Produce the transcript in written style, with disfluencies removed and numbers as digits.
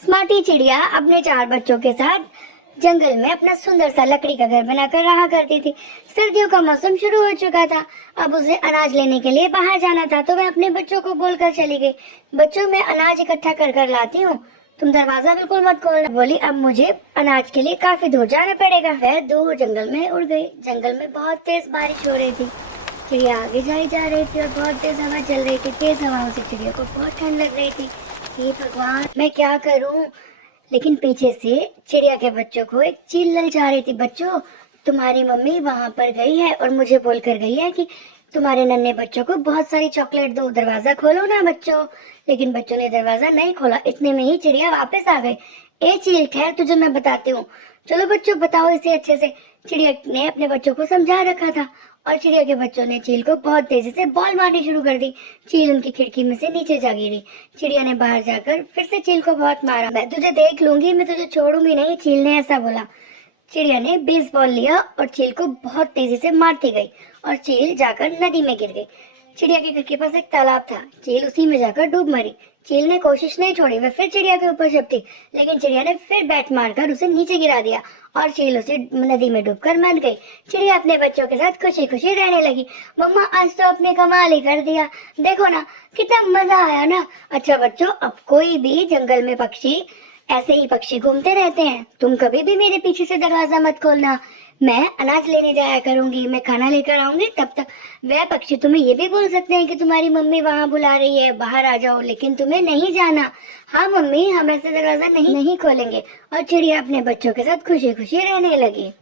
Smarty चिड़िया अपने 4 बच्चों के साथ जंगल में अपना सुंदर सा लकड़ी का घर बनाकर रहा करती थी। सर्दियों का मौसम शुरू हो चुका था। अब उसे अनाज लेने के लिए बाहर जाना था, तो वह अपने बच्चों को बोलकर चली गई, बच्चों मैं अनाज इकट्ठा कर कर लाती हूँ, तुम दरवाजा बिल्कुल मत खोलना। बोली अब मुझे अनाज के लिए काफी दूर जाना पड़ेगा। वह दूर जंगल में उड़ गई। जंगल में बहुत तेज बारिश हो रही थी। चिड़िया आगे जाई जा रही थी और बहुत तेज हवा चल रही थी। तेज हवाओं से चिड़िया को बहुत ठंड लग रही थी। हे भगवान, मैं क्या करूं? लेकिन पीछे से चिड़िया के बच्चों को एक चील ललचा रही थी। बच्चों, तुम्हारी मम्मी वहां पर गई है और मुझे बोलकर गई है कि तुम्हारे नन्हे बच्चों को बहुत सारी चॉकलेट दो, दरवाजा खोलो ना बच्चों। लेकिन बच्चों ने दरवाजा नहीं खोला। इतने में ही चिड़िया वापस आ गई। ए चील, खैर तुझे मैं बताती हूँ, चलो बच्चों बताओ इसे अच्छे से। चिड़िया ने अपने बच्चों को समझा रखा था और चिड़िया के बच्चों ने चील को बहुत तेजी से बॉल मारनी शुरू कर दी। चील उनकी खिड़की में से नीचे जा गिरी। चिड़िया ने बाहर जाकर फिर से चील को बहुत मारा। मैं तुझे देख लूंगी, मैं तुझे छोड़ूंगी नहीं, चील ने ऐसा बोला। चिड़िया ने बेसबॉल लिया और चील को बहुत तेजी से मारती गई और चील जाकर नदी में गिर गई। चिड़िया के घर के पास एक तालाब था। चील उसी में जाकर डूब मरी। चील ने कोशिश नहीं छोड़ी, वह फिर चिड़िया के ऊपर झपटी, लेकिन चिड़िया ने फिर बैट मारकर उसे नीचे गिरा दिया और चील उसे नदी में डूबकर मर गई। चिड़िया अपने बच्चों के साथ खुशी खुशी रहने लगी। मम्मा, आज तो अपने कमाल ही कर दिया, देखो ना कितना मजा आया ना। अच्छा बच्चों, अब कोई भी जंगल में पक्षी, ऐसे ही पक्षी घूमते रहते हैं, तुम कभी भी मेरे पीछे से दरवाजा मत खोलना। मैं अनाज लेने जाया करूंगी, मैं खाना लेकर आऊंगी, तब तक वह पक्षी तुम्हें ये भी बोल सकते हैं कि तुम्हारी मम्मी वहां बुला रही है, बाहर आ जाओ, लेकिन तुम्हें नहीं जाना। हाँ मम्मी, हम ऐसे दरवाजा नहीं खोलेंगे। और चिड़िया अपने बच्चों के साथ खुशी खुशी रहने लगी।